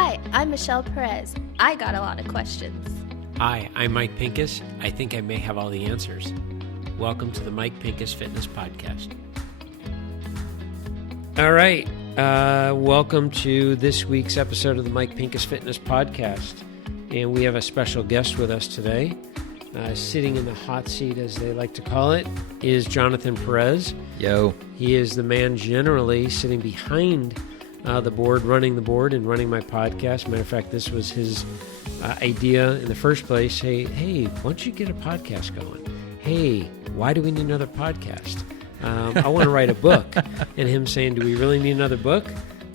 Hi, I'm Michelle Perez. I got a lot of questions. Hi, I'm Mike Pincus. I think I may have all the answers. Welcome to the Mike Pincus Fitness Podcast. All right. Welcome to this week's episode of the Mike Pincus Fitness Podcast. And we have a special guest with us today. Sitting in the hot seat, as they like to call it, is Jonathan Perez. Yo. He is the man generally sitting behind the board, running the board and running my podcast. Matter of fact, this was his idea in the first place. Hey, why don't you get a podcast going? Hey, why do we need another podcast? I want to write a book. And him saying, do we really need another book?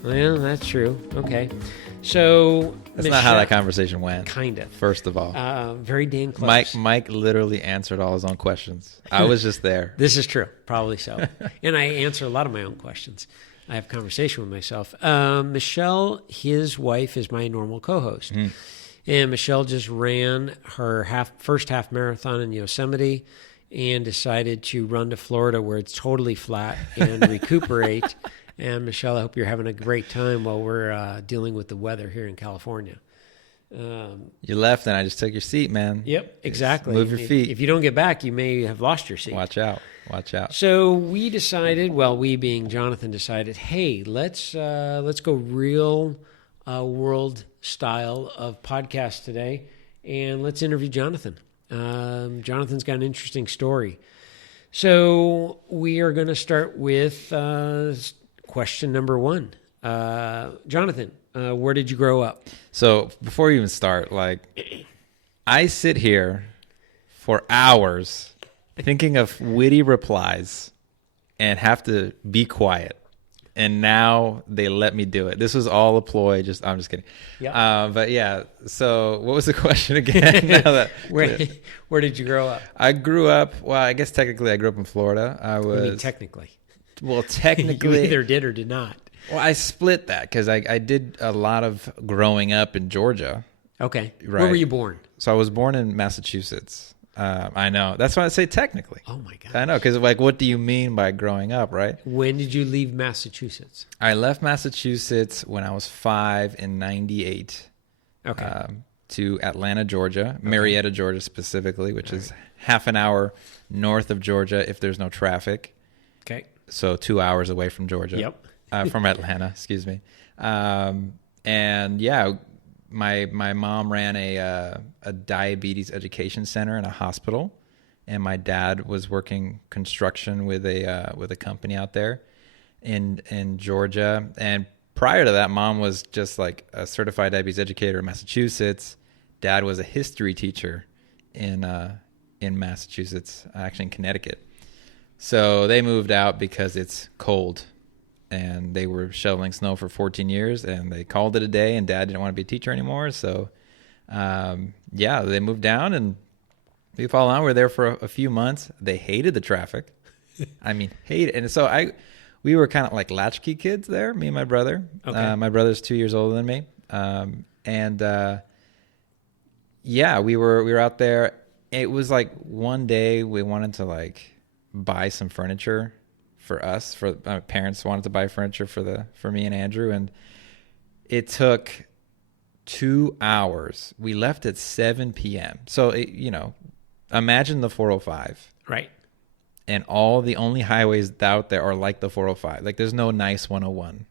Well, that's true. Okay. So that's not how that conversation went. Kind of. First of all. Very dang close. Mike literally answered all his own questions. I was just there. This is true. Probably so. And I answer a lot of my own questions. I have conversation with myself. Michelle, his wife, is my normal co-host. Mm. And Michelle just ran her first half marathon in Yosemite and decided to run to Florida where it's totally flat and recuperate. And Michelle, I hope you're having a great time while we're dealing with the weather here in California. You left and I just took your seat, man. Yep, exactly. Move your feet. If you don't get back, you may have lost your seat. Watch out. So we decided, we being Jonathan, decided, hey, let's go real world style of podcast today, and let's interview Jonathan. Jonathan's got an interesting story. So we are going to start with question number one. Jonathan, where did you grow up? So before you even start, I sit here for hours thinking of witty replies and have to be quiet. And now they let me do it. This was all a ploy. I'm just kidding. Yep. But yeah, so what was the question again? Where did you grow up? I grew up, I guess technically I grew up in Florida. What do you mean technically? Well, technically. You either did or did not. Well, I split that because I did a lot of growing up in Georgia. Okay. Right. Where were you born? So I was born in Massachusetts. I know. That's why I say technically. Oh, my God. I know, because what do you mean by growing up, right? When did you leave Massachusetts? I left Massachusetts when I was 5 in 98. Okay. To Atlanta, Georgia, Marietta, Georgia specifically, which is half an hour north of Georgia if there's no traffic. Okay. So 2 hours away from Georgia. Yep. From Atlanta, excuse me. And yeah, my mom ran a diabetes education center in a hospital, and my dad was working construction with a company out there in Georgia. And prior to that, mom was just like a certified diabetes educator in Massachusetts. Dad was a history teacher in Massachusetts, actually in Connecticut. So they moved out because it's cold. And they were shoveling snow for 14 years, and they called it a day, and Dad didn't want to be a teacher anymore. So, they moved down, and we followed on. We were there for a few months. They hated the traffic. I mean, hated. And so we were kind of like latchkey kids there, me and my brother. Okay. My brother's 2 years older than me. We were out there. It was like one day we wanted to buy some furniture for us. For my parents wanted to buy furniture for me and Andrew, and it took 2 hours. We left at 7 p.m. So imagine the 405, right? And the only highways out there are like the 405. Like there's no nice 101,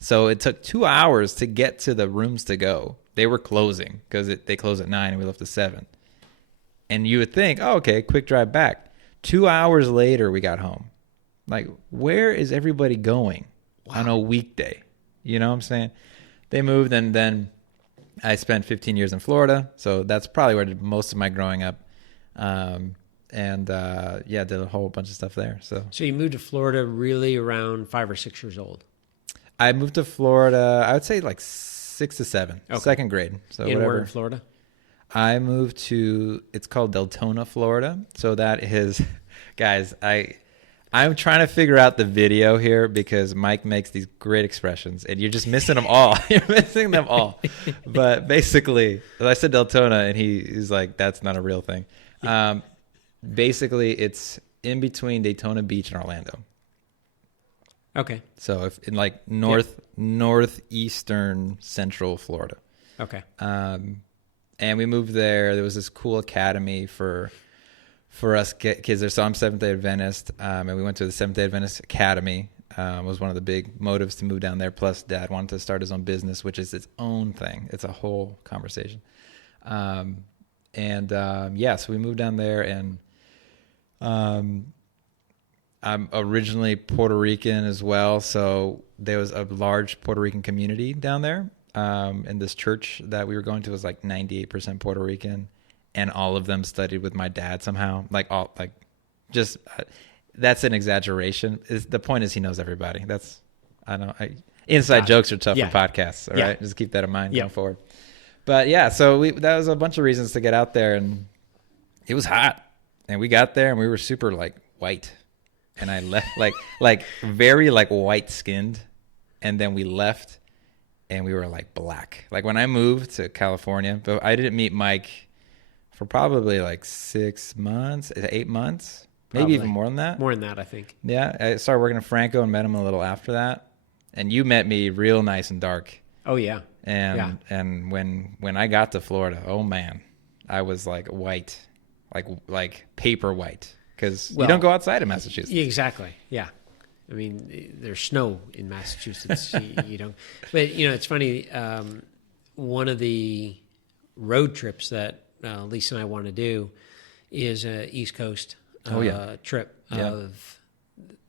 So it took 2 hours to get to the rooms to go. They were closing because they closed at 9 and we left at 7. And you would think, oh, okay, quick drive back. 2 hours later, we got home. Like, where is everybody going on a weekday? You know what I'm saying? They moved, and then I spent 15 years in Florida. So that's probably where I did most of my growing up. Did a whole bunch of stuff there. So you moved to Florida really around 5 or 6 years old? I moved to Florida, I would say 6 to 7, second grade. So where in Florida? I moved to, it's called Deltona, Florida. So that is, guys, I'm trying to figure out the video here because Mike makes these great expressions and you're just missing them all. You're missing them all. But basically, I said Deltona and he's like, that's not a real thing. Basically, it's in between Daytona Beach and Orlando. Okay. So if in like northeastern central Florida. Okay. And we moved there. There was this cool academy for us kids there. So I'm Seventh-day Adventist, and we went to the Seventh-day Adventist Academy. Was one of the big motives to move down there. Plus, Dad wanted to start his own business, which is its own thing. It's a whole conversation. So we moved down there, and I'm originally Puerto Rican as well. So there was a large Puerto Rican community down there. And this church that we were going to was like 98% Puerto Rican, and all of them studied with my dad somehow. That's an exaggeration. The point is he knows everybody. Inside jokes are tough for podcasts. All right. Just keep that in mind going forward. But yeah, so that was a bunch of reasons to get out there, and it was hot, and we got there and we were super like white, and I left like very like white skinned. And then we left and we were like black. Like when I moved to California, but I didn't meet Mike for probably like 6 months, 8 months. Maybe even more than that. More than that, I think. Yeah. I started working at Franco and met him a little after that. And you met me real nice and dark. Oh, yeah. And when I got to Florida, oh, man, I was like white, like paper white. Because you don't go outside in Massachusetts. Exactly. Yeah. I mean, there's snow in Massachusetts. you don't. But, it's funny. One of the road trips that Lisa and I want to do is a East Coast trip of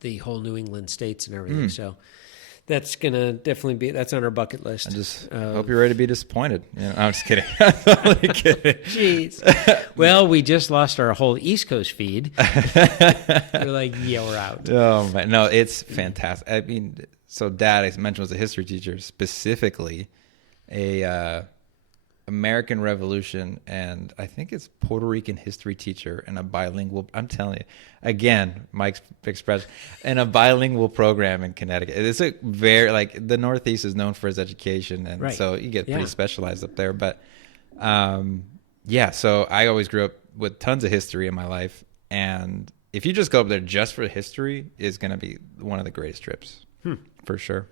the whole New England states and everything. So that's going to definitely that's on our bucket list. I just hope you're ready to be disappointed. I'm just kidding. I'm totally kidding. Jeez. Well, we just lost our whole East Coast feed. We're like, we're out. Oh, man. No, it's fantastic. I mean, so Dad, I mentioned, was a history teacher, specifically a American Revolution, and I think it's Puerto Rican history teacher and a bilingual. I'm telling you, again, Mike's express and a bilingual program in Connecticut. It's a very the Northeast is known for its education, and so you get pretty specialized up there. But so I always grew up with tons of history in my life, and if you just go up there just for history, is going to be one of the greatest trips for sure.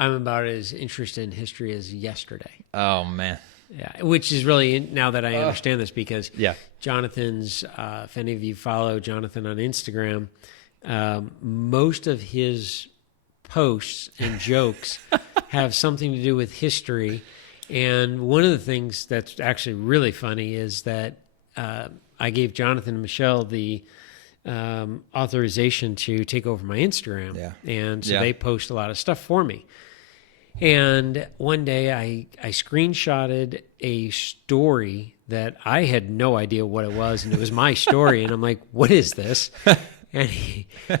I'm about as interested in history as yesterday. Oh, man. Yeah, which is really, now that I understand this, because Jonathan's, if any of you follow Jonathan on Instagram, most of his posts and jokes have something to do with history. And one of the things that's actually really funny is that I gave Jonathan and Michelle the authorization to take over my Instagram. Yeah. And so they post a lot of stuff for me. And one day I screenshotted a story that I had no idea what it was, and it was my story. And I'm like, what is this? And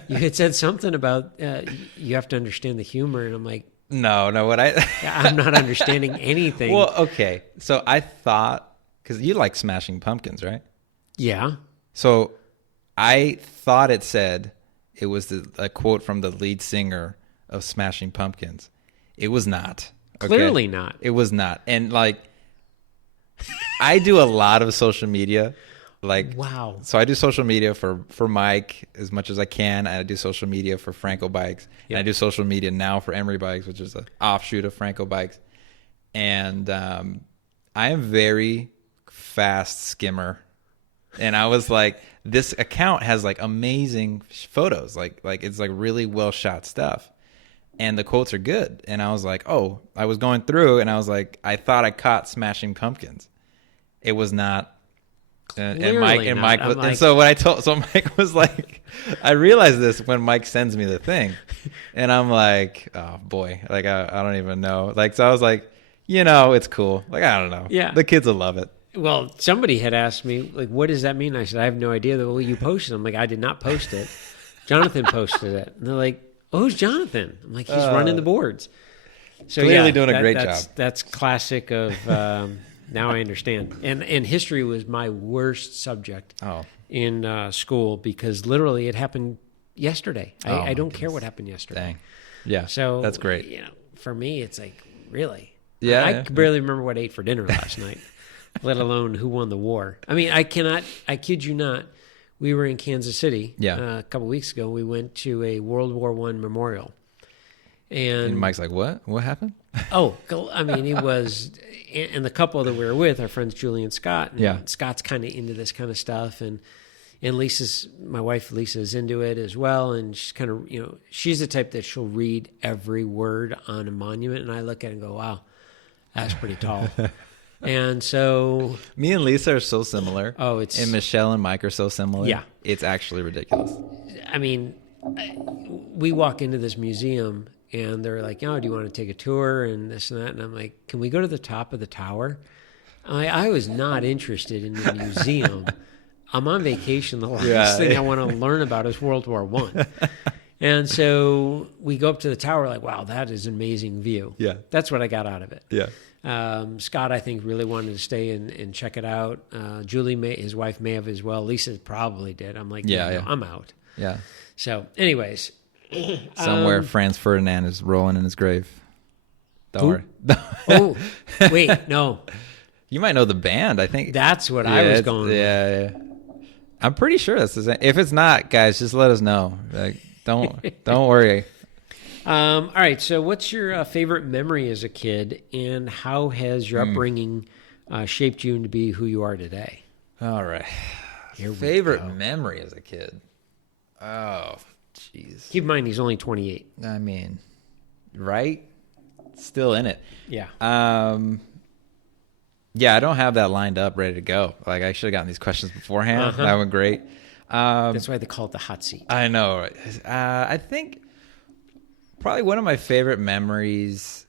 you had said something about you have to understand the humor. And I'm like, no, I'm not understanding anything. Well, okay. So I thought, because you like Smashing Pumpkins, right? Yeah. So I thought it said it was a quote from the lead singer of Smashing Pumpkins. It was not. Okay? Clearly not. It was not. And I do a lot of social media. Wow. So I do social media for Mike as much as I can. I do social media for Franco Bikes. Yep. And I do social media now for Emery Bikes, which is an offshoot of Franco Bikes. And I am very fast skimmer. And I was like, this account has amazing photos. It's really well shot stuff. And the quotes are good. And I was like, I was going through and I was like, I thought I caught Smashing Pumpkins. It was not. And Mike so Mike was like, I realized this when Mike sends me the thing. And I'm like, oh boy, I don't even know. So I was like, it's cool. I don't know. Yeah. The kids will love it. Well, somebody had asked me, what does that mean? I said, I have no idea. Well, you posted it. I'm like, I did not post it. Jonathan posted it. And they're like, oh, who's Jonathan? I'm like, he's running the boards. So clearly doing a great job. That's classic of, now I understand. And history was my worst subject in school because literally it happened yesterday. I don't care what happened yesterday. Dang. Yeah, so that's great. For me, it's like, really? Yeah. I can barely remember what I ate for dinner last night, let alone who won the war. I mean, I kid you not, we were in Kansas City Yeah. a couple weeks ago. We went to a World War I memorial. And Mike's like, what? What happened? Oh, I mean, he was, and the couple that we were with, our friends Julie and Scott. And Yeah. Scott's kind of into this kind of stuff, and my wife Lisa is into it as well. And she's kind of, she's the type that she'll read every word on a monument, and I look at it and go, wow, that's pretty tall. And so, Me and Lisa are so similar. Oh, it's and Michelle and Mike are so similar. Yeah. It's actually ridiculous. I mean, we walk into this museum and they're like, "Oh, do you want to take a tour?" and this and that. And I'm like, "Can we go to the top of the tower?" I was not interested in the museum. I'm on vacation. The last thing I want to learn about is World War I. And so we go up to the tower like, wow, that is an amazing view. Yeah. That's what I got out of it. Yeah. Scott, I think, really wanted to stay and check it out. Julie, his wife, may have as well. Lisa probably did. I'm like, no, I'm out. Yeah. So anyways. Somewhere Franz Ferdinand is rolling in his grave. Don't worry. Oh, wait, no. You might know the band, I think. That's what I was going with. Yeah. I'm pretty sure that's the same. If it's not, guys, just let us know. Like, don't worry. All right, so what's your favorite memory as a kid, and how has your upbringing shaped you to be who you are today? All right. Favorite memory as a kid? Oh, jeez. Keep in mind, he's only 28. I mean, right? Still in it. Yeah. Yeah, I don't have that lined up, ready to go. Like, I should have gotten these questions beforehand. That went great. That's why they call it the hot seat. I know. I think probably one of my favorite memories,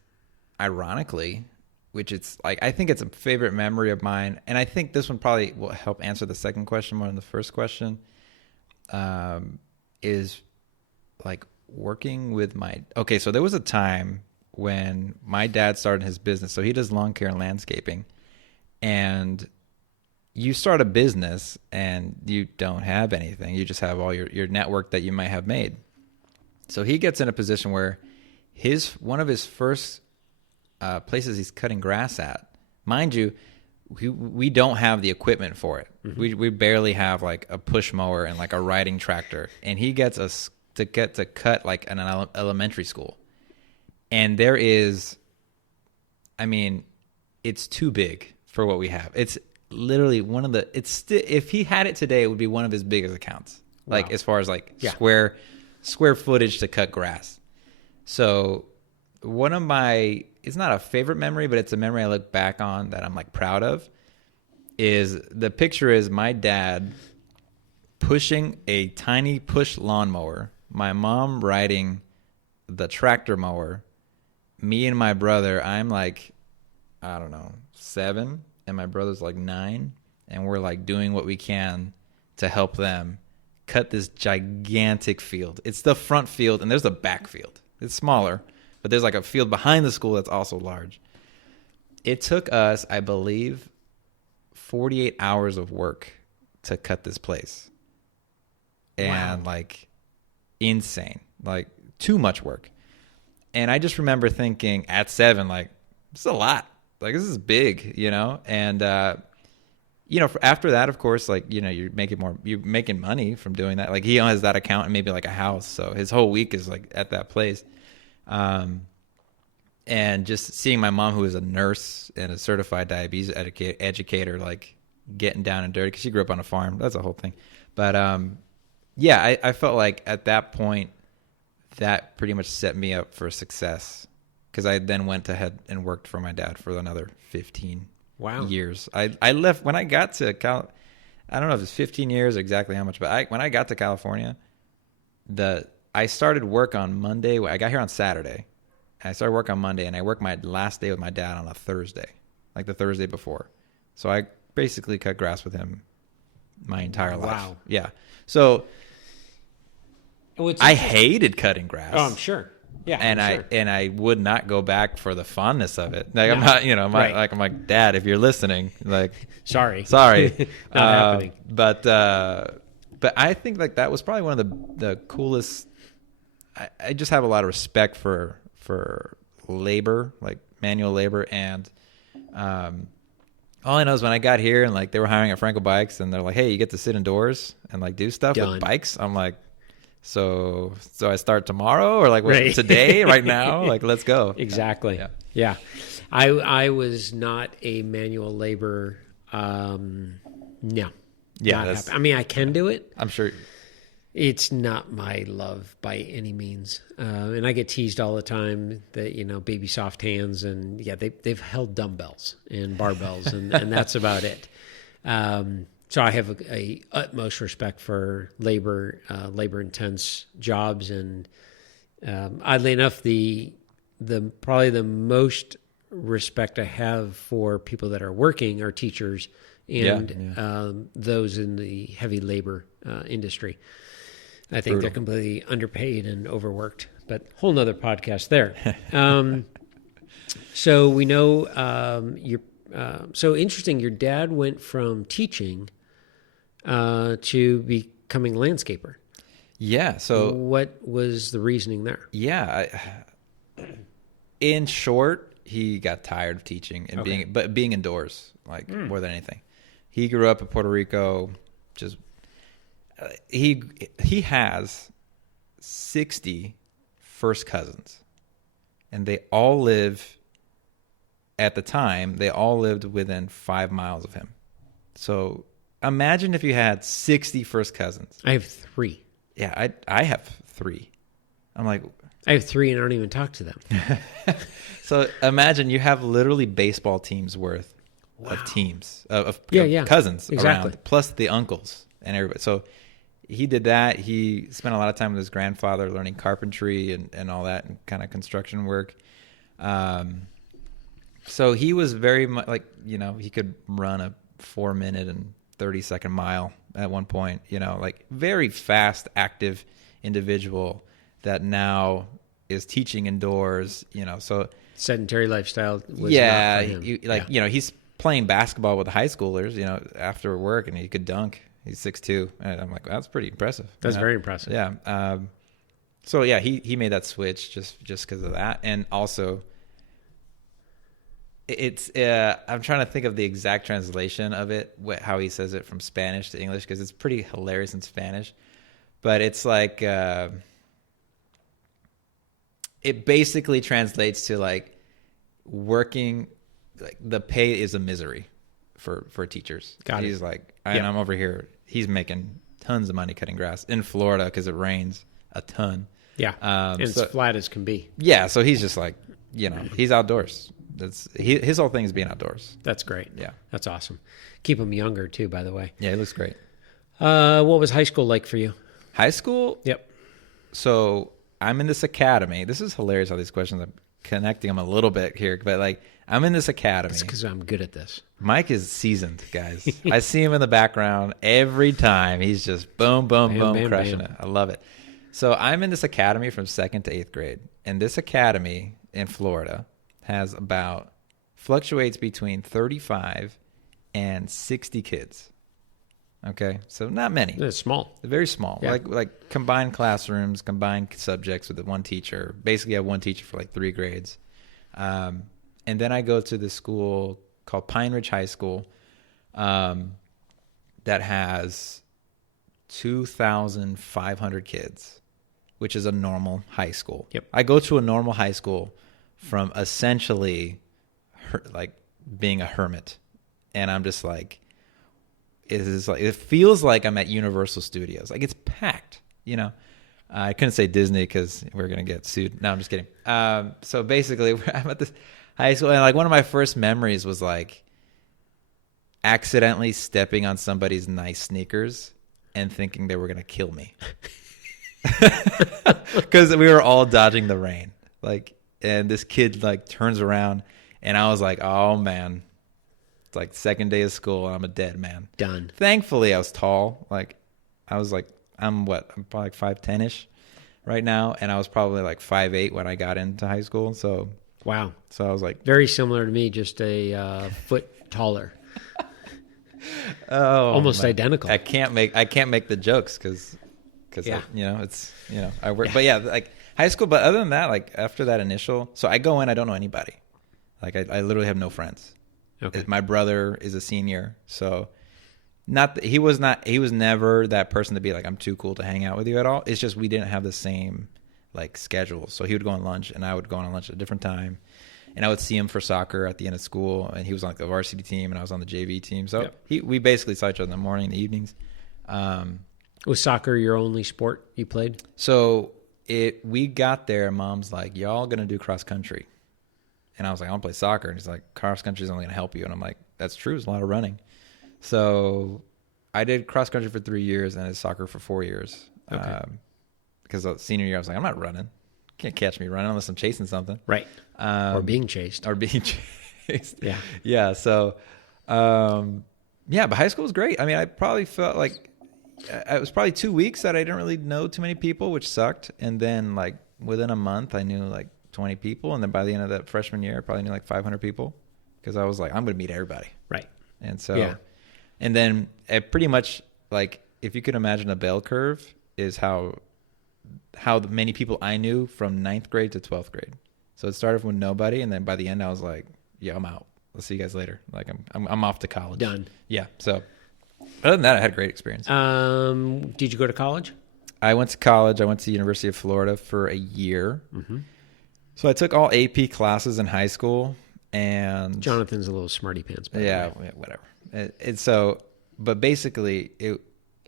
ironically, which it's like, I think it's a favorite memory of mine, and I think this one probably will help answer the second question more than the first question, is like working with okay, so there was a time when my dad started his business. So he does lawn care and landscaping. And you start a business and you don't have anything. You just have all your network that you might have made. So he gets in a position where one of his first places he's cutting grass at, mind you, we don't have the equipment for it. Mm-hmm. We barely have like a push mower and like a riding tractor. And he gets us to cut like an elementary school. And there is, I mean, it's too big for what we have. It's literally if he had it today, it would be one of his biggest accounts. Wow. Like as far as like square footage to cut grass. So one of it's not a favorite memory, but it's a memory I look back on that I'm like proud of, is the picture is my dad pushing a tiny push lawnmower, my mom riding the tractor mower, me and my brother, I'm like, I don't know, 7, and my brother's like 9, and we're like doing what we can to help them cut this gigantic field. It's the front field, and there's a back field. It's smaller, but there's like a field behind the school that's also large. It took us, I believe, 48 hours of work to cut this place. And like insane, like too much work. And I just remember thinking at 7, like, this is a lot. Like, this is big, And, after that, of course, like, you're making money from doing that. Like, he has that account and maybe like a house. So his whole week is like at that place. And just seeing my mom, who is a nurse and a certified diabetes educator, like getting down and dirty, because she grew up on a farm. That's a whole thing. But, I felt like at that point, that pretty much set me up for success, because I then went ahead and worked for my dad for another 15 years. I left when I got to I don't know if it's 15 years exactly how much, but when I got to California, I started work on Monday. I got here on Saturday. I started work on Monday, and I worked my last day with my dad on a Thursday, like the Thursday before. So I basically cut grass with him my entire life. Wow. Yeah. So I hated cutting grass. Oh, I'm sure. Yeah. And I would not go back for the fondness of it. Like, I'm not, right. I'm like, Dad, if you're listening, like, sorry, not happening. But I think like that was probably one of the coolest. I just have a lot of respect for labor, like manual labor, and All I know is when I got here and like they were hiring at Franco Bikes and they're like, hey, you get to sit indoors and like do stuff Done. with bikes. I'm like, so I start tomorrow or like what, Right. today, right now? Like, let's go. Exactly. Yeah. Yeah. I was not a manual labor. No. Yeah, Not that's- happy. I mean, I can do it. I'm sure. It's not my love by any means. And I get teased all the time that, baby soft hands and they've held dumbbells and barbells and that's about it. So I have a utmost respect for labor intense jobs. And, oddly enough, the probably the most respect I have for people that are working are teachers and, those in the heavy labor, industry. I think they're completely underpaid and overworked, but whole nother podcast there. So we know so interesting. Your dad went from teaching to becoming a landscaper. Yeah. So What was the reasoning there? yeah, in short, he got tired of teaching and being indoors, like more than anything. He grew up in Puerto Rico, just he has 60 first cousins, and they all live. At the time, they all lived within 5 miles of him. So imagine if you had 60 first cousins. I have 3. Yeah, I have 3. I'm like, I have 3 and I don't even talk to them. so imagine you have literally baseball teams worth of teams of cousins Exactly. around, plus the uncles and everybody. So he did that. He spent a lot of time with his grandfather learning carpentry and all that and kind of construction work. So he was very much like, he could run a 4-minute and 30-second mile at one point, like very fast, active individual that now is teaching indoors, so Sedentary lifestyle was not for him. he's playing basketball with the high schoolers, after work, and he could dunk. He's 6'2", and I'm like, that's pretty impressive. That's very impressive. Yeah. So yeah, he made that switch just because of that, and also it's I'm trying to think of the exact translation of it, how he says it from Spanish to English, because it's pretty hilarious in Spanish, but it's like it basically translates to like working, like the pay is a misery for teachers. Got it. He's like, I'm over here. He's making tons of money cutting grass in Florida because it rains a ton. Yeah. And it's flat as can be. Yeah, so he's just like, he's outdoors. His whole thing is being outdoors. That's great. Yeah. That's awesome. Keep him younger too, by the way. Yeah, he looks great. What was high school like for you? High school? Yep. So I'm in this academy. This is hilarious how these questions, I'm connecting them a little bit here, but like I'm in this academy. It's because I'm good at this. Mike is seasoned, guys. I see him in the background every time. He's just boom, boom, boom, crushing it. I love it. So I'm in this academy from 2nd to 8th grade. And this academy in Florida has fluctuates between 35 and 60 kids. Okay. So not many. It's small. Very small. Yeah. Like combined classrooms, combined subjects with the one teacher. Basically I have one teacher for like 3 grades. And then I go to this school called Pine Ridge High School that has 2,500 kids, which is a normal high school. Yep. I go to a normal high school from essentially like being a hermit. And I'm just like, it feels like I'm at Universal Studios. Like it's packed, I couldn't say Disney because we're going to get sued. No, I'm just kidding. So basically I'm at this high school, and like one of my first memories was like accidentally stepping on somebody's nice sneakers and thinking they were going to kill me. Because we were all dodging the rain. And this kid turns around, and I was like, oh man, it's like second day of school and I'm a dead man. Done. Thankfully I was tall. I'm probably 5'10" right now, and I was probably 5'8" when I got into high school. So wow. So I was like, very similar to me, just a foot taller. oh, almost man. identical. I can't make the jokes because I work. Yeah. But high school. But other than that, after that initial, so I go in, I don't know anybody. I literally have no friends. Okay. My brother is a senior, so he was never that person to be like, I'm too cool to hang out with you at all. It's just we didn't have the same like schedule. So he would go on lunch and I would go on lunch at a different time. And I would see him for soccer at the end of school, and he was on like the varsity team and I was on the JV team. So we basically saw each other in the morning and the evenings. Was soccer your only sport you played? So we got there, Mom's like, y'all gonna do cross country. And I was like, I want to play soccer. And he's like, cross country is only going to help you. And I'm like, that's true. There's a lot of running. So I did cross country for 3 years and I did soccer for 4 years. Okay. Because the senior year, I was like, I'm not running. Can't catch me running unless I'm chasing something. Right. Or being chased. Yeah. Yeah. So, but high school was great. I mean, I probably felt like it was probably 2 weeks that I didn't really know too many people, which sucked. And then like within a month, I knew like 20 people, and then by the end of that freshman year I probably knew like 500 people because I was like, I'm going to meet everybody. Right. And so and then it pretty much, like, if you could imagine a bell curve, is how many people I knew from 9th grade to 12th grade. So it started with nobody, and then by the end I was like, yeah, I'm out. I'll see you guys later. Like I'm off to college. Done. Yeah. So other than that, I had a great experience. Did you go to college? I went to college. I went to the University of Florida for a year. Mm-hmm. So I took all AP classes in high school, and Jonathan's a little smarty pants. Yeah, whatever. But basically,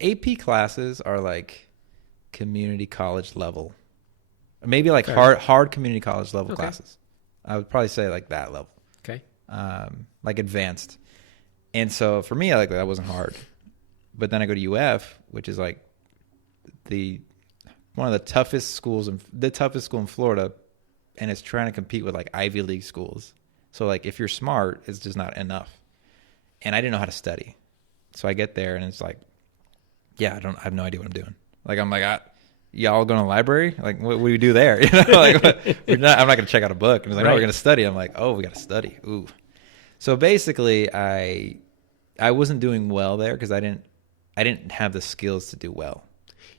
AP classes are like community college level, maybe like hard community college level classes. I would probably say like that level. Okay. Like advanced. And so for me, like that wasn't hard. But then I go to UF, which is like one of the toughest schools, the toughest school in Florida. And it's trying to compete with like Ivy League schools. So like if you're smart, it's just not enough. And I didn't know how to study. So I get there and it's like, I have no idea what I'm doing. Like, I'm like, y'all going to the library? Like, what do we do there? You know, like, I'm not going to check out a book. And it's like, we're going to study. I'm like, we got to study. Ooh. So basically I wasn't doing well there because I didn't have the skills to do well.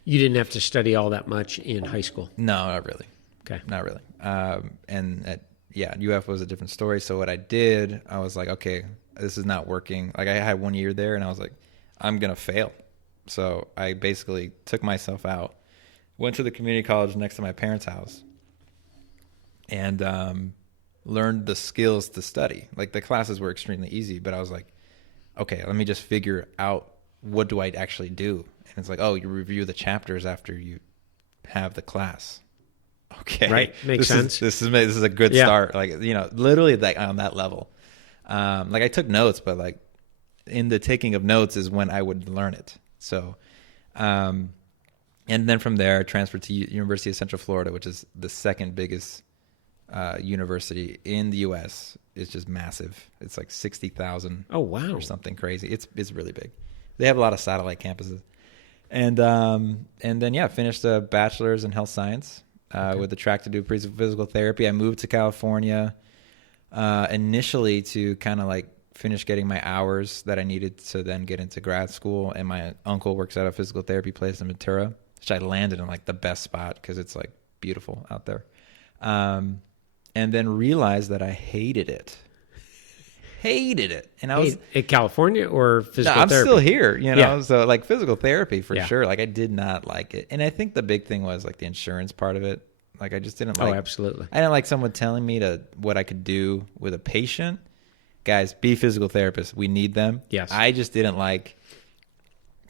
You didn't have to study all that much in high school? No, not really. Okay. Not really. And UF was a different story. So what I did, I was like, okay, this is not working. Like I had 1 year there and I was like, I'm going to fail. So I basically took myself out, went to the community college next to my parents' house, and learned the skills to study. Like the classes were extremely easy, but I was like, okay, let me just figure out what do I actually do. And it's like, you review the chapters after you have the class. Okay. Right. Makes sense. This is a good start. Like, literally like on that level. Like I took notes, but like in the taking of notes is when I would learn it. So, and then from there I transferred to University of Central Florida, which is the second biggest university in the U.S. It's just massive. It's like 60,000. Oh, wow. Or something crazy. It's really big. They have a lot of satellite campuses. And then finished a bachelor's in health science. With the track to do physical therapy. I moved to California initially to kind of like finish getting my hours that I needed to then get into grad school. And my uncle works at a physical therapy place in Ventura, which I landed in like the best spot because it's like beautiful out there. And then realized that I hated it. And I was in California or physical therapy? I'm still here, so like physical therapy for sure. Like I did not like it. And I think the big thing was like the insurance part of it. Like I just didn't like, absolutely. I didn't like someone telling me what I could do with a patient. Guys, be physical therapists. We need them. Yes. I just didn't like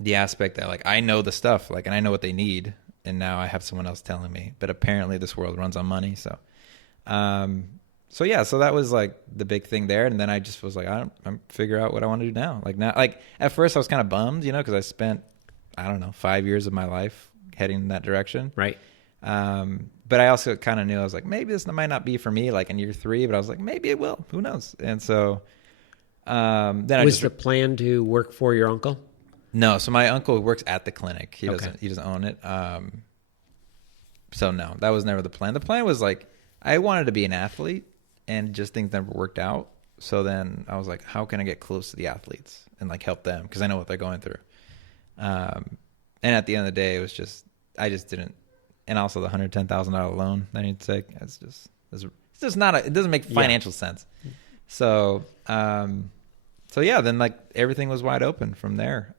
the aspect that like, I know the stuff, like, and I know what they need. And now I have someone else telling me, but apparently this world runs on money. So that was like the big thing there. And then I just was like, I'm figure out what I want to do now. Like at first I was kind of bummed, because I spent, 5 years of my life heading in that direction. Right. But I also kind of knew, I was like, maybe this might not be for me like in year 3, but I was like, maybe it will, who knows? And so, then was the plan to work for your uncle? No. So my uncle works at the clinic. He doesn't own it. So no, that was never the plan. The plan was like, I wanted to be an athlete. And just things never worked out. So then I was like, how can I get close to the athletes and like help them? Because I know what they're going through. And at the end of the day, I just didn't. And also the $110,000 loan that I need to take. It doesn't make financial sense. So yeah, then like everything was wide open from there.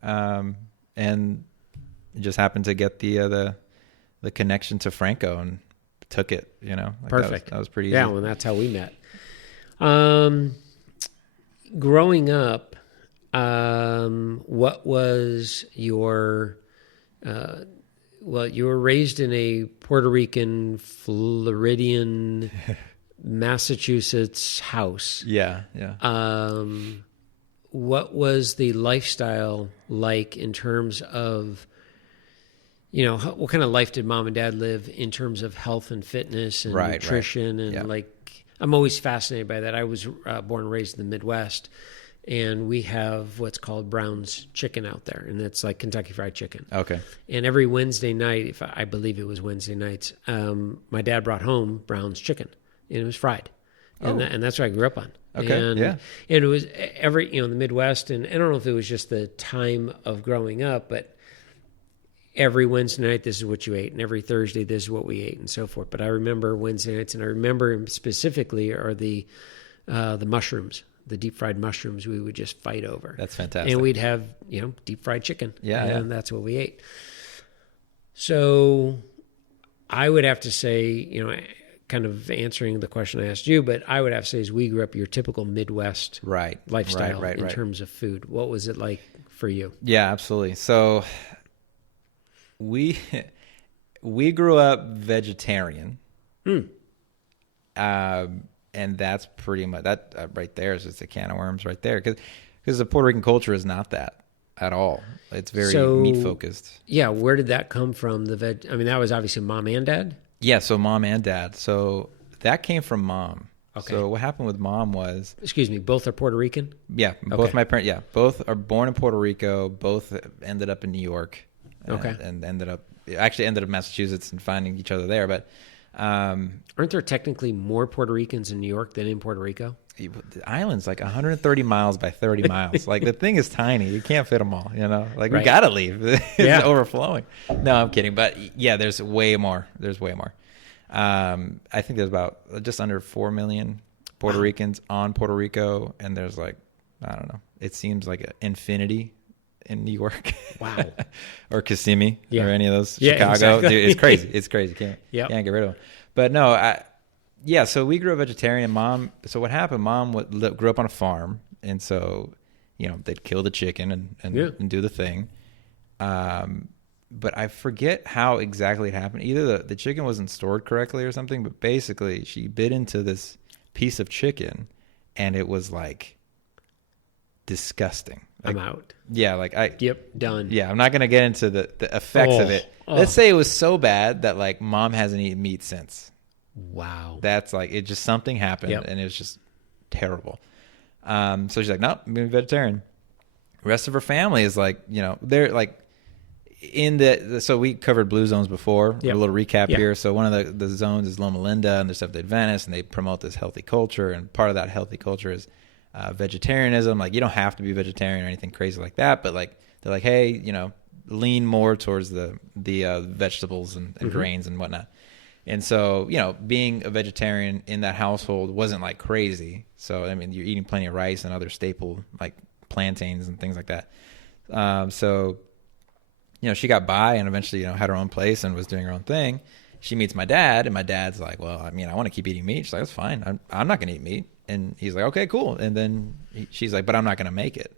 And just happened to get the connection to Franco and took it, Like Perfect. That was pretty easy. Yeah, well, that's how we met. Growing up, what was your, you were raised in a Puerto Rican, Floridian, Massachusetts house. Yeah. What was the lifestyle like in terms of, what kind of life did mom and dad live in terms of health and fitness and nutrition? And I'm always fascinated by that. I was born and raised in the Midwest, and we have what's called Brown's chicken out there, and it's like Kentucky Fried Chicken. Okay. And every Wednesday night, I believe it was Wednesday nights, my dad brought home Brown's chicken, and it was fried. And that's what I grew up on. Okay. And it was in the Midwest, and I don't know if it was just the time of growing up, but every Wednesday night, this is what you ate, and every Thursday, this is what we ate, and so forth. But I remember Wednesday nights, and I remember specifically are the mushrooms, the deep fried mushrooms we would just fight over. That's fantastic. And we'd have, deep fried chicken. Yeah. That's what we ate. So I would have to say, kind of answering the question I asked you, but I would have to say is we grew up your typical Midwest lifestyle in terms of food. What was it like for you? Yeah, absolutely. So we grew up vegetarian. And that's pretty much that right there is just a can of worms right there. Because the Puerto Rican culture is not that at all. It's very meat focused. Yeah. Where did that come from? That was obviously mom and dad? Yeah. So mom and dad. So that came from mom. Okay. So what happened with mom was... Excuse me, both are Puerto Rican? Yeah. Both my parents, both are born in Puerto Rico. Both ended up in New York. Okay. And ended up in Massachusetts and finding each other there. But aren't there technically more Puerto Ricans in New York than in Puerto Rico? The island's like 130 miles by 30 miles. Like the thing is tiny. You can't fit them all, Like we got to leave. It's overflowing. No, I'm kidding. But yeah, there's way more. I think there's about just under 4 million Puerto Ricans on Puerto Rico. And there's like, I don't know, it seems like an infinity in New York. Wow. Or Kissimmee or any of those. Yeah, Chicago. exactly. Dude, it's crazy. It's crazy. Can't get rid of them. But no, so we grew up vegetarian. So what happened, mom grew up on a farm. And so, they'd kill the chicken and do the thing. But I forget how exactly it happened. Either the chicken wasn't stored correctly or something, but basically she bit into this piece of chicken and it was like disgusting. Like, I'm out. Yeah, done. Yeah, I'm not going to get into the effects of it. Let's say it was so bad that like mom hasn't eaten meat since. Wow. That's like, it just something happened and it was just terrible. So she's like, nope, I'm going to be vegetarian. The rest of her family is like, they're like so we covered blue zones before. A little recap here. So one of the zones is Loma Linda and there's Seventh-day Adventist, and they promote this healthy culture. And part of that healthy culture is vegetarianism. Like you don't have to be vegetarian or anything crazy like that, but like they're like, hey, lean more towards the vegetables and grains and whatnot. And so, being a vegetarian in that household wasn't like crazy. So, I mean, you're eating plenty of rice and other staple like plantains and things like that. So, she got by and eventually, had her own place and was doing her own thing. She meets my dad, and my dad's like, well, I mean, I want to keep eating meat. She's like, that's fine. I'm not going to eat meat. And he's like, okay, cool. And then she's like, but I'm not going to make it.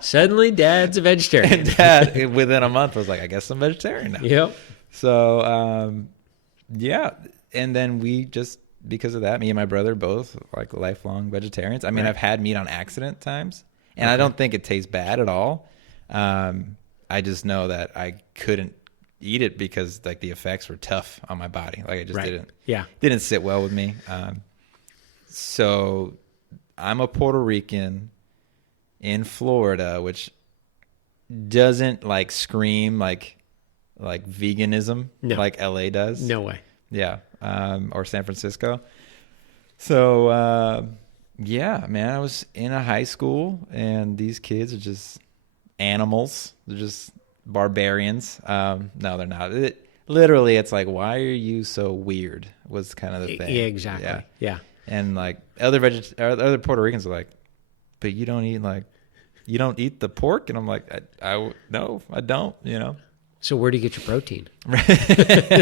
Suddenly, dad's a vegetarian. And dad, within a month, was like, I guess I'm vegetarian now. Yep. So, and then we just, because of that, me and my brother both like lifelong vegetarians. I mean, I've had meat on accident times, and I don't think it tastes bad at all. I just know that I couldn't eat it because like the effects were tough on my body. Like I just didn't sit well with me. So I'm a Puerto Rican in Florida, which doesn't like scream like veganism like LA does. No way. Yeah. Or San Francisco. So, man, I was in a high school and these kids are just animals. They're just barbarians. No, they're not. Literally, it's like, why are you so weird was kind of the thing. Yeah, exactly. Yeah. And like other Puerto Ricans are like, but you don't eat the pork? And I'm like, no, I don't, So where do you get your protein? Yeah,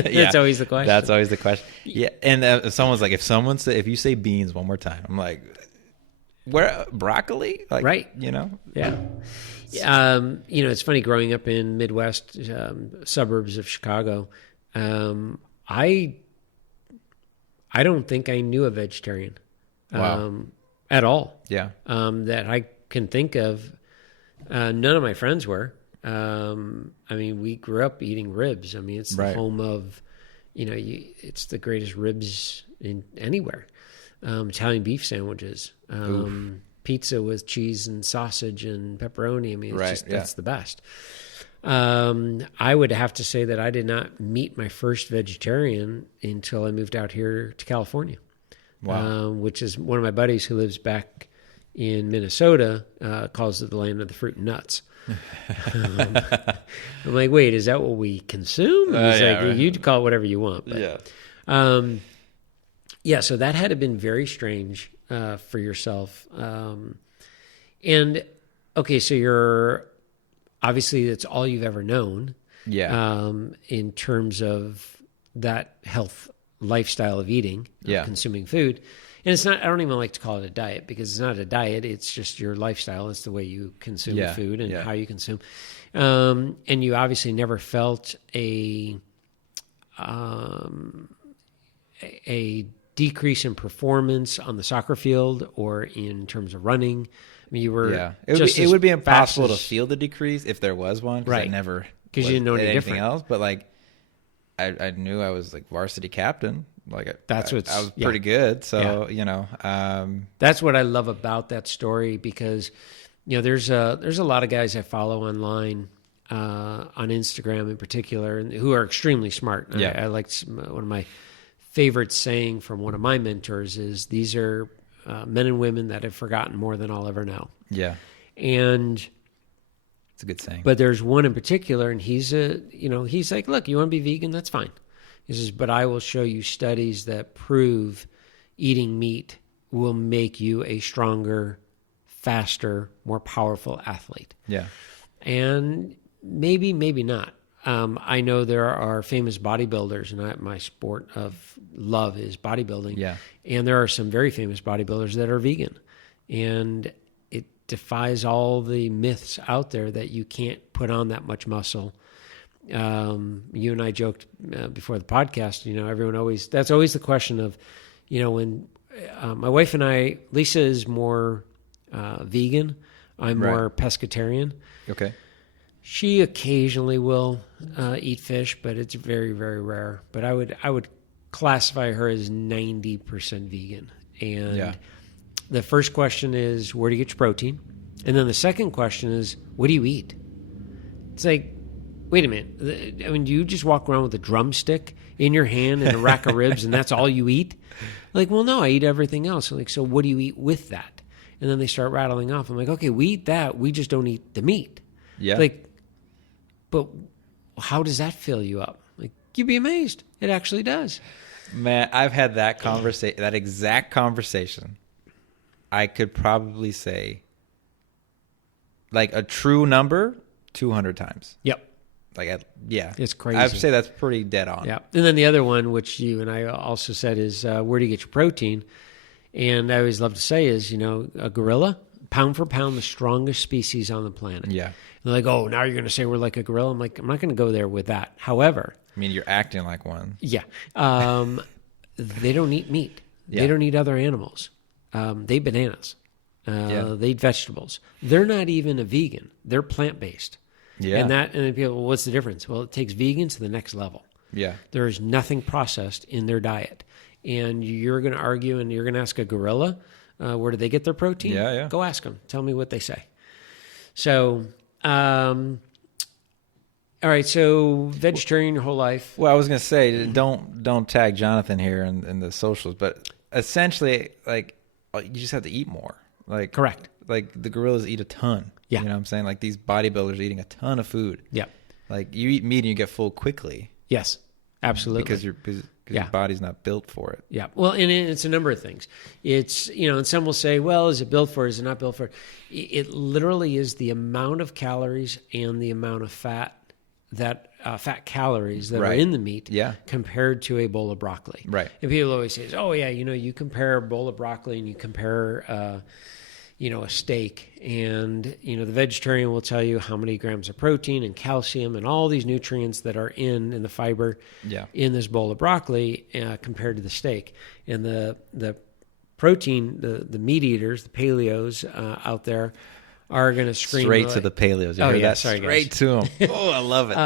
That's always the question. That's always the question. Yeah. And if you say beans one more time, I'm like, where broccoli? Like, right. Yeah. It's funny growing up in Midwest suburbs of Chicago. I don't think I knew a vegetarian. Wow. At all. Yeah. That I can think of. None of my friends were. We grew up eating ribs. It's the home of, it's the greatest ribs in anywhere. Italian beef sandwiches, pizza with cheese and sausage and pepperoni. That's the best. I would have to say that I did not meet my first vegetarian until I moved out here to California. Wow. Which is one of my buddies who lives back in Minnesota, calls it the land of the fruit and nuts. I'm like, wait, is that what we consume? He's like, right. You'd call it whatever you want. But, so that had to have been very strange for yourself. And okay, so you're obviously that's all you've ever known. Yeah. In terms of that health lifestyle of eating, consuming food. And it's not, I don't even like to call it a diet because it's not a diet. It's just your lifestyle. It's the way you consume food and how you consume. And you obviously never felt a decrease in performance on the soccer field or in terms of running. You were it would be impossible to feel the decrease if there was one. Right. I never, because you didn't know anything different else. But like, I knew I was like varsity captain. Like I was pretty good. So, that's what I love about that story because, there's a lot of guys I follow online, on Instagram in particular, and who are extremely smart. Yeah. I like one of my favorite saying from one of my mentors is these are men and women that have forgotten more than I'll ever know. Yeah. And it's a good saying. But there's one in particular, and he's like, look, you want to be vegan? That's fine. He says, but I will show you studies that prove eating meat will make you a stronger, faster, more powerful athlete. Yeah. And maybe not. I know there are famous bodybuilders, and my sport of love is bodybuilding. Yeah. And there are some very famous bodybuilders that are vegan. And it defies all the myths out there that you can't put on that much muscle. You and I joked before the podcast, that's always the question of, when my wife and I, Lisa is more vegan. I'm more pescatarian. Okay. She occasionally will eat fish, but it's very, very rare. But I would classify her as 90% vegan. And the first question is, where do you get your protein? And then the second question is, what do you eat? It's like, wait a minute. Do you just walk around with a drumstick in your hand and a rack of ribs and that's all you eat? Like, well, no, I eat everything else. I'm like, so what do you eat with that? And then they start rattling off. I'm like, okay, we eat that. We just don't eat the meat. Yeah. Like, but how does that fill you up? Like, you'd be amazed. It actually does. Man, I've had that that exact conversation. I could probably say like a true number 200 times. Yep. It's crazy. I'd say that's pretty dead on. Yeah. And then the other one, which you and I also said, is where do you get your protein? And I always love to say is, a gorilla, pound for pound, the strongest species on the planet. Yeah. And they're like, oh, now you're going to say we're like a gorilla. I'm like, I'm not going to go there with that. However. You're acting like one. Yeah. They don't eat meat. Yeah. They don't eat other animals. They eat bananas. They eat vegetables. They're not even a vegan. They're plant-based. Yeah. And then people, well, what's the difference? Well, it takes vegans to the next level. Yeah. There is nothing processed in their diet. And you're going to argue and you're going to ask a gorilla, where do they get their protein? Yeah. Go ask them. Tell me what they say. So, all right. So vegetarian your whole life. Well, I was going to say, don't tag Jonathan here in the socials, but essentially, like, you just have to eat more. Like, correct. Like the gorillas eat a ton. Yeah. You know what I'm saying? Like these bodybuilders are eating a ton of food. Yeah. Like you eat meat and you get full quickly. Yes, absolutely. Because because your body's not built for it. Yeah. Well, and it's a number of things. It's, and some will say, well, is it built for it? Is it not built for it? It literally is the amount of calories and the amount of fat calories that are in the meat compared to a bowl of broccoli. Right. And people always say, oh, yeah, you compare a bowl of broccoli and you compare, a steak, and, the vegetarian will tell you how many grams of protein and calcium and all these nutrients that are in the fiber in this bowl of broccoli compared to the steak. And the protein, the meat eaters, the paleos out there are going to scream straight to the paleos. You heard that? Sorry, straight guys. to them. Oh, I love it.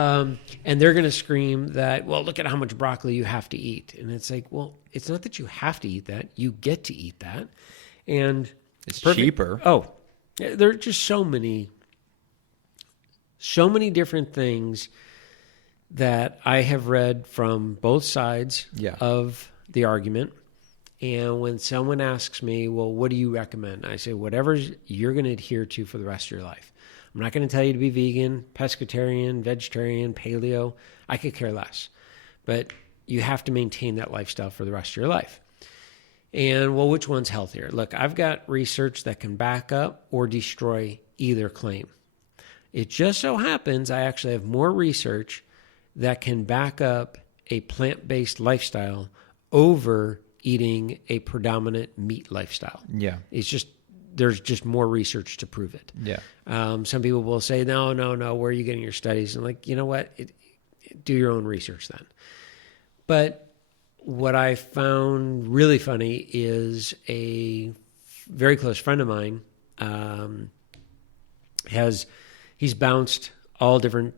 And they're going to scream that, well, look at how much broccoli you have to eat. And it's like, well, it's not that you have to eat that. You get to eat that. And it's cheaper. Oh, there are just so many different things that I have read from both sides of the argument. And when someone asks me, well, what do you recommend? I say, whatever you're going to adhere to for the rest of your life. I'm not going to tell you to be vegan, pescatarian, vegetarian, paleo. I could care less. But you have to maintain that lifestyle for the rest of your life. And, well, which one's healthier? Look, I've got research that can back up or destroy either claim. It just so happens I actually have more research that can back up a plant-based lifestyle over eating a predominant meat lifestyle. Yeah. It's just, there's just more research to prove it. Yeah. Some people will say, no, where are you getting your studies? And like, you know what? Do your own research then. But what I found really funny is a very close friend of mine he's bounced all different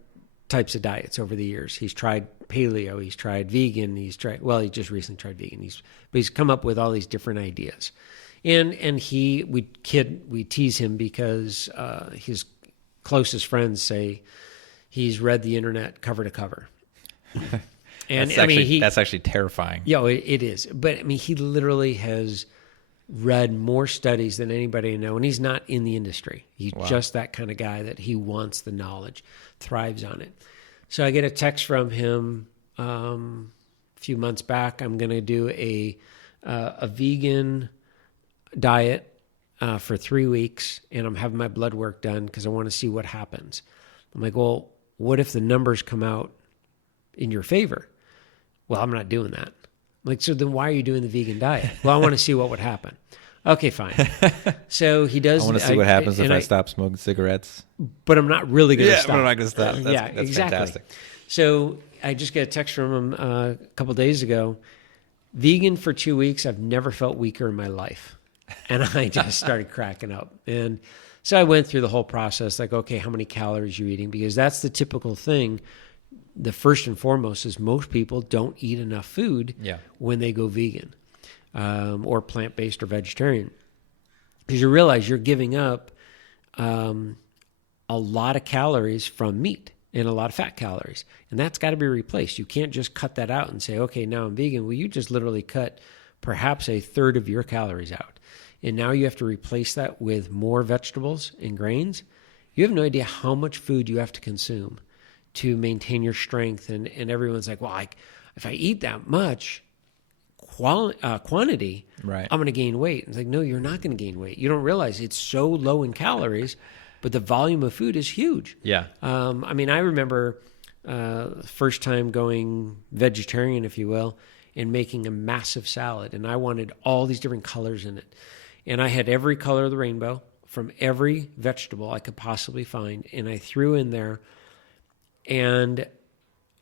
types of diets over the years. He's tried paleo, he's tried vegan, he just recently tried vegan. He's come up with all these different ideas. And we tease him because his closest friends say he's read the internet cover to cover. And that's actually terrifying. Yeah, it is. But he literally has read more studies than anybody I know, and he's not in the industry. He's just that kind of guy that he wants the knowledge, thrives on it. So I get a text from him a few months back. I'm going to do a vegan diet for 3 weeks, and I'm having my blood work done because I want to see what happens. I'm like, well, what if the numbers come out in your favor? Well, I'm not doing that. Like, so then why are you doing the vegan diet? Well, I want to see what would happen. Okay, fine. So he does. I want to see what happens if I stop smoking cigarettes. But I'm not really going to stop. But I'm not going to stop. That's exactly. Fantastic. So I just got a text from him a couple of days ago. Vegan for 2 weeks. I've never felt weaker in my life. And I just started cracking up. And so I went through the whole process, like, okay, how many calories are you eating? Because that's the typical thing. The first and foremost is most people don't eat enough food when they go vegan or plant-based or vegetarian. Because you realize you're giving up a lot of calories from meat and a lot of fat calories. And that's got to be replaced. You can't just cut that out and say, okay, now I'm vegan. Well, you just literally cut perhaps a third of your calories out. And now you have to replace that with more vegetables and grains. You have no idea how much food you have to consume to maintain your strength. And everyone's like, well, if I eat that much quantity, I'm going to gain weight. It's like, no, you're not going to gain weight. You don't realize it's so low in calories, but the volume of food is huge. Yeah. I remember first time going vegetarian, if you will, and making a massive salad. And I wanted all these different colors in it. And I had every color of the rainbow from every vegetable I could possibly find. And I threw in there. And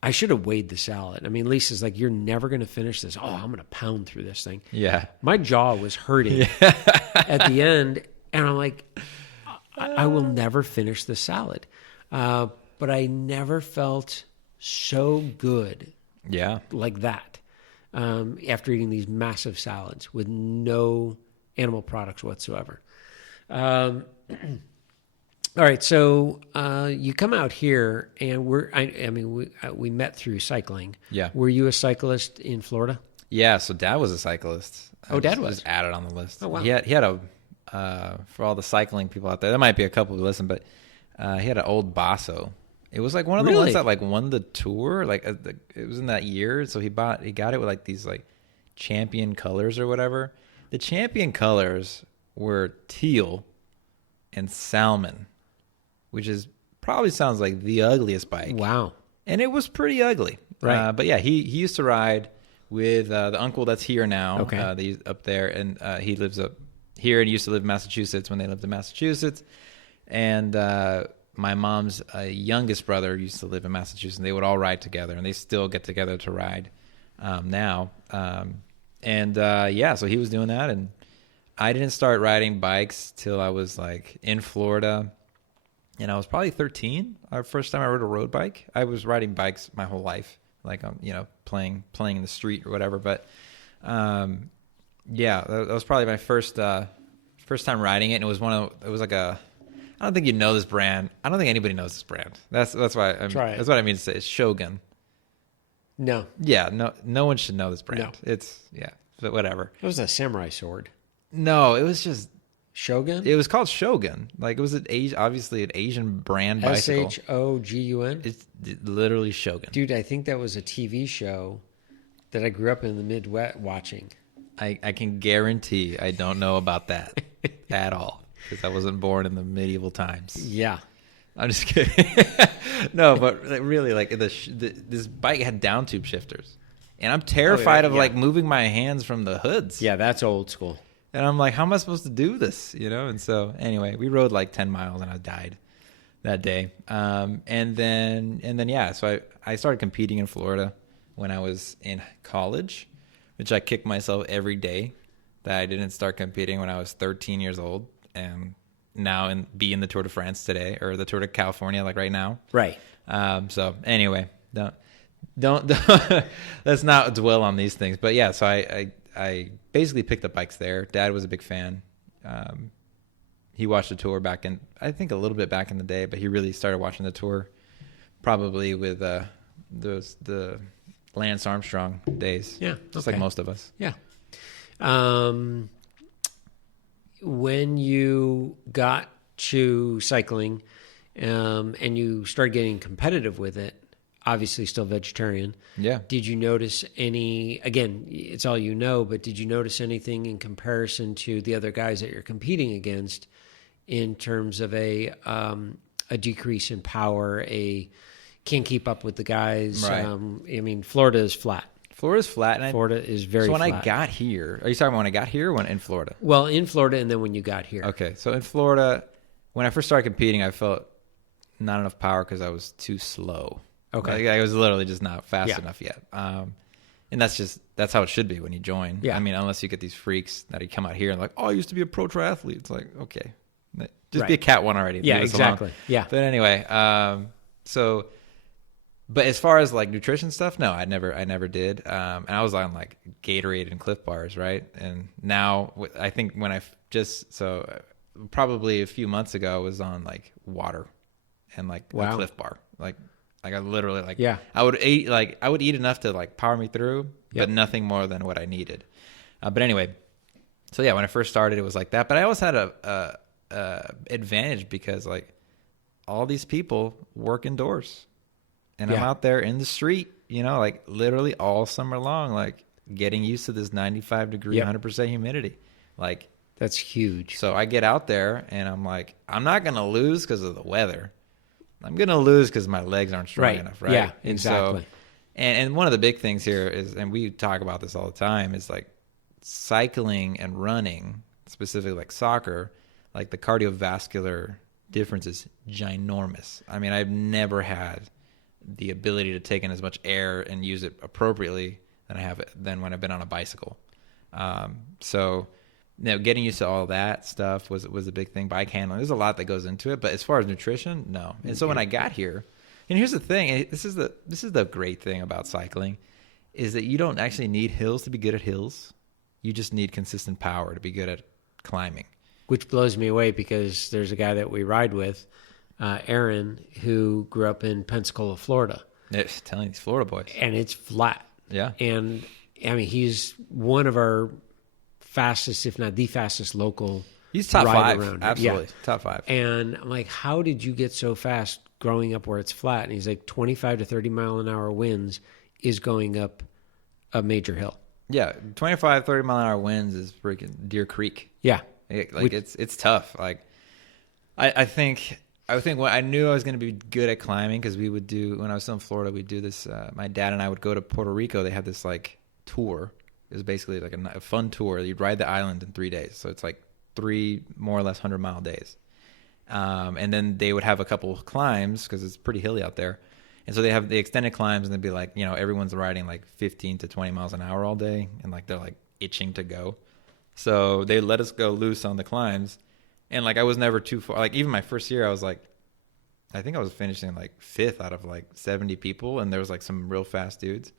I should have weighed the salad. Lisa's like, you're never going to finish this. Oh, I'm going to pound through this thing. Yeah. My jaw was hurting at the end. And I'm like, I will never finish this salad. But I never felt so good like that after eating these massive salads with no animal products whatsoever. All right, so you come out here, and we met through cycling. Yeah. Were you a cyclist in Florida? Yeah, so Dad was a cyclist. Dad was? Just added on the list. Oh, wow. He had a, for all the cycling people out there, there might be a couple who listen, but he had an old Basso, It was like one of the ones that like won the tour. Like it was in that year, so he got it with like these like champion colors or whatever. The champion colors were teal and salmon, which is probably sounds like the ugliest bike. Wow. And it was pretty ugly. Right. But yeah, he used to ride with the uncle that's here now. Okay. Up there, and he lives up here and used to live in Massachusetts when they lived in Massachusetts. And my mom's youngest brother used to live in Massachusetts, and they would all ride together, and they still get together to ride now. So he was doing that, and I didn't start riding bikes till I was like in Florida, and I was probably 13. Our first time I rode a road bike. I was riding bikes my whole life, like playing in the street or whatever. But that was probably my first time riding it, and it was like a. I don't think you know this brand. I don't think anybody knows this brand. That's why. That's what I mean to say. It's Shogun. No. Yeah. No one should know this brand. No. But whatever. It was a samurai sword. No, it was just Shogun. It was called Shogun. Like it was obviously an Asian brand bicycle. Shogun. It's literally Shogun. Dude, I think that was a TV show that I grew up in the Midwest watching. I can guarantee I don't know about that at all. Because I wasn't born in the medieval times. Yeah. I'm just kidding. No, but really, like this bike had down tube shifters. And I'm terrified of like moving my hands from the hoods. Yeah, that's old school. And I'm like, how am I supposed to do this? And so anyway, we rode like 10 miles and I died that day. So I started competing in Florida when I was in college, which I kicked myself every day that I didn't start competing when I was 13 years old. And now be in the Tour de France today, or the Tour de California, like right now. Right. So anyway, don't let's not dwell on these things. But yeah, so I basically picked up bikes there. Dad was a big fan. He watched the Tour I think a little bit back in the day, but he really started watching the Tour probably with the Lance Armstrong days. Yeah. Just like most of us. Yeah. When you got to cycling and you started getting competitive with it, obviously still vegetarian. Yeah. Did you notice again, it's all you know, but did you notice anything in comparison to the other guys that you're competing against in terms of a decrease in power, can't keep up with the guys? Right. Florida is flat. Florida's flat. And Florida is very flat. So when I got here, are you talking about when I got here or in Florida? Well, in Florida and then when you got here. Okay. So in Florida, when I first started competing, I felt not enough power because I was too slow. Okay. Like, I was literally just not fast enough yet. And that's how it should be when you join. Yeah. I mean, unless you get these freaks that come out here and like, oh, I used to be a pro triathlete. It's like, okay, just be a Cat 1 already. Yeah, exactly. Yeah. But anyway, but as far as like nutrition stuff, no, I never did. And I was on like Gatorade and Cliff Bars, right? And now I think probably a few months ago, I was on like water and like a Cliff Bar. Like I literally I would eat enough to like power me through, but nothing more than what I needed. But anyway, so yeah, when I first started, it was like that. But I always had a advantage because like all these people work indoors. And I'm out there in the street, like literally all summer long, like getting used to this 95 degree, 100% humidity. Like that's huge. So I get out there and I'm like, I'm not going to lose because of the weather. I'm going to lose because my legs aren't strong enough. Right. Yeah, exactly. So, and one of the big things here is, and we talk about this all the time, is like cycling and running, specifically like soccer, like the cardiovascular difference is ginormous. I mean, I've never had the ability to take in as much air and use it appropriately than when I've been on a bicycle. So getting used to all that stuff was a big thing. Bike handling, there's a lot that goes into it, but as far as nutrition, no. And so when I got here, and here's the thing, and this is the great thing about cycling, is that you don't actually need hills to be good at hills. You just need consistent power to be good at climbing. Which blows me away because there's a guy that we ride with, Aaron, who grew up in Pensacola, Florida. Telling these Florida boys. And it's flat. Yeah. And I mean, he's one of our fastest, if not the fastest local. He's top 5. Around Absolutely. yeah. Top 5. And I'm like, how did you get so fast growing up where it's flat. And he's like 25 to 30 mile an hour winds is going up a major hill. Yeah, 25, 30 mile an hour winds is freaking Deer Creek. Yeah. It's tough. Like, I think when I knew I was going to be good at climbing, because we would do, when I was still in Florida, we'd do this, my dad and I would go to Puerto Rico. They had this like tour. It was basically like a fun tour. You'd ride the island in 3 days. So it's like 3 more or less 100-mile days. And then they would have a couple of climbs because it's pretty hilly out there. And so they have the extended climbs, and they'd be like, you know, everyone's riding like 15 to 20 miles an hour all day. And like, they're like itching to go. So they let us go loose on the climbs. And like, I was never too far. Like, even my first year, I was like, I think I was finishing like 5th out of like 70 people. And there was like some real fast dudes.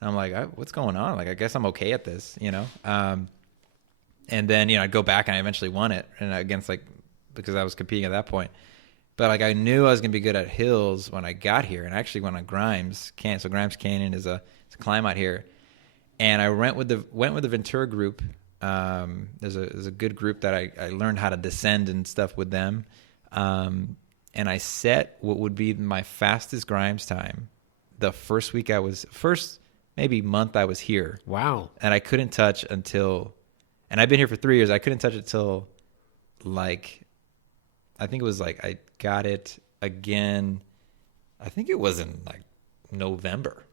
And I'm like, what's going on? Like, I guess I'm okay at this, you know? And then, you know, I'd go back and I eventually won it. And against like, because I was competing at that point. But like, I knew I was going to be good at hills when I got here. And I actually went on Grimes Canyon. So Grimes Canyon is a climb out here. And I went with the Ventura group. There's a good group that I learned how to descend and stuff with them. And I set what would be my fastest Grimes time the first maybe month I was here. Wow. And I couldn't touch until, and I've been here for 3 years. I couldn't touch it till like, I think it was like, I got it again. I think it was in like November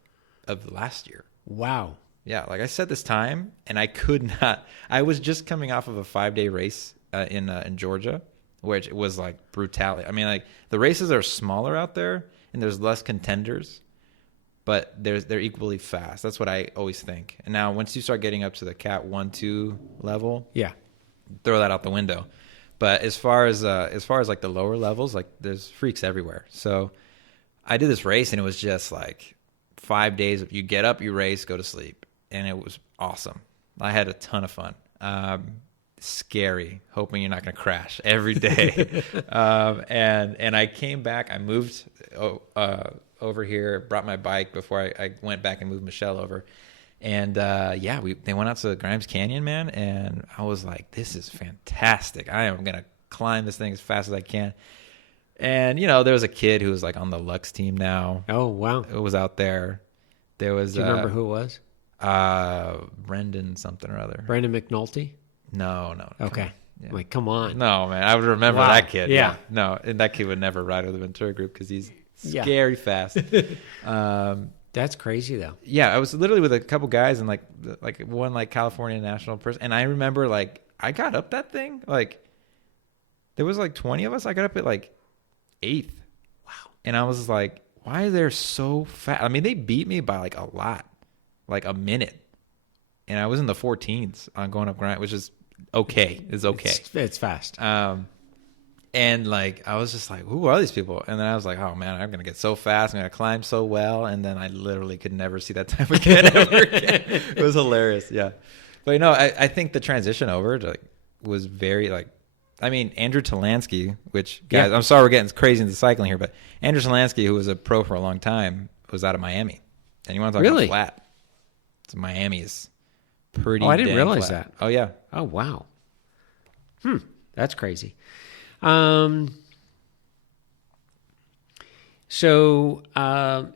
of last year. Wow. Yeah, like I set this time, and I could not. I was just coming off of a 5-day race in Georgia, which was like brutality. I mean, like, the races are smaller out there, and there's less contenders, but they're equally fast. That's what I always think. And now, once you start getting up to the Cat 1-2 level, yeah, throw that out the window. But as far as like the lower levels, like, there's freaks everywhere. So I did this race, and it was just like 5 days. You get up, you race, go to sleep. And it was awesome. I had a ton of fun. Scary, hoping you're not going to crash every day. And I came back. I moved over here, brought my bike before I went back and moved Michelle over. And they went out to the Grimes Canyon, man. And I was like, this is fantastic. I am going to climb this thing as fast as I can. And, you know, there was a kid who was like on the Lux team now. Oh, wow. It was out there. There was. Do you remember who it was? Brendan something or other. Brandon McNulty? No. Okay. Come on. No, man. I would remember that kid. Yeah. No, and that kid would never ride with the Ventura group because he's scary fast. That's crazy, though. Yeah, I was literally with a couple guys and like one like California national person. And I remember like I got up that thing. Like, there was like 20 of us. I got up at like 8th. Wow. And I was like, why are they so fast? I mean, they beat me by like a lot. Like a minute, and I was in the 14s on going up grind, which is okay. It's fast. And like, I was just like, who are these people? And then I was like, oh man, I'm gonna get so fast. I'm gonna climb so well. And then I literally could never see that time again ever again. It was hilarious. Yeah, but you know, I think the transition over to, like, was very like, I mean, Andrew Talansky, which guys, I'm sorry we're getting crazy into cycling here, but Andrew Talansky, who was a pro for a long time, was out of Miami, and you want to talk about flat. Miami is pretty. Oh, I didn't realize flat. that. Oh yeah. Oh wow. That's crazy. So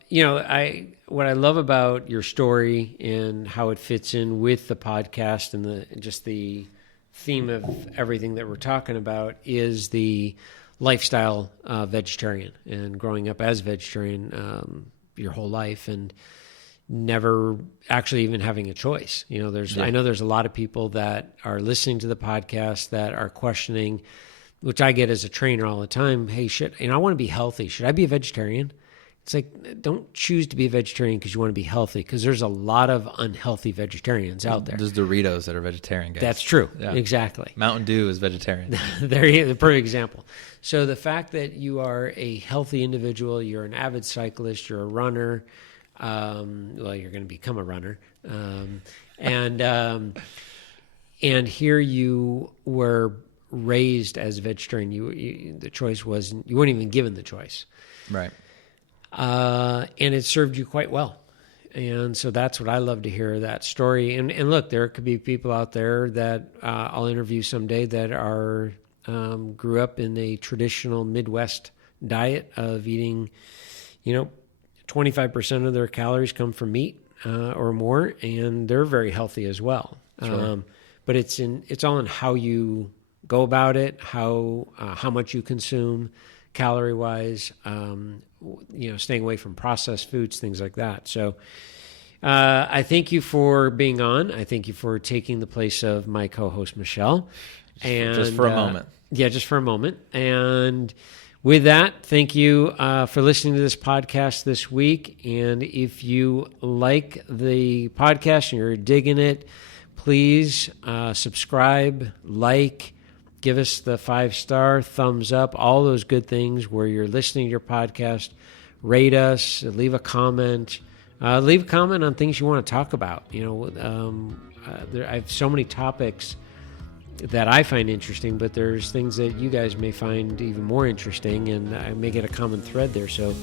you know, what I love about your story and how it fits in with the podcast and the theme of everything that we're talking about is the lifestyle vegetarian and growing up as vegetarian your whole life and never actually even having a choice. You know, I know there's a lot of people that are listening to the podcast that are questioning, which I get as a trainer all the time. Hey, I want to be healthy. Should I be a vegetarian? It's like, don't choose to be a vegetarian because you want to be healthy, because there's a lot of unhealthy vegetarians out there. There's Doritos that are vegetarian, guys. That's true. Yeah. Exactly. Mountain Dew is vegetarian. There you go, the perfect example. So the fact that you are a healthy individual, you're an avid cyclist, you're a runner, well, you're going to become a runner. And here you were raised as a vegetarian. You the choice was, you weren't even given the choice. Right. And it served you quite well. And so that's what I love to hear, that story. And look, there could be people out there that I'll interview someday that grew up in a traditional Midwest diet of eating, 25% of their calories come from meat or more, and they're very healthy as well. Sure. But it's all in how you go about it, how much you consume calorie wise, staying away from processed foods, things like that. So I thank you for being on. I thank you for taking the place of my co-host, Michelle. Just for a moment. Yeah, just for a moment. And with that, thank you for listening to this podcast this week. And if you like the podcast and you're digging it, please subscribe, give us the 5-star, thumbs up, all those good things where you're listening to your podcast. Rate us, leave a comment. Leave a comment on things you want to talk about. I have so many topics that I find interesting, but there's things that you guys may find even more interesting, and I may get a common thread there. So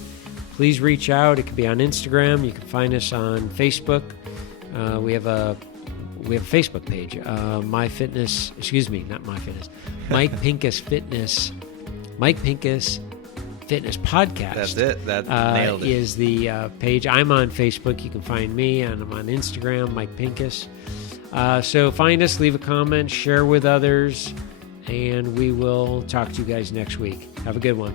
please reach out. It could be on Instagram. You can find us on Facebook. We have a Facebook page, Mike Pincus Fitness. Mike Pincus Fitness Podcast. That's it. Nailed it. Is the page. I'm on Facebook. You can find me, and I'm on Instagram, Mike Pincus. So find us, leave a comment, share with others, and we will talk to you guys next week. Have a good one.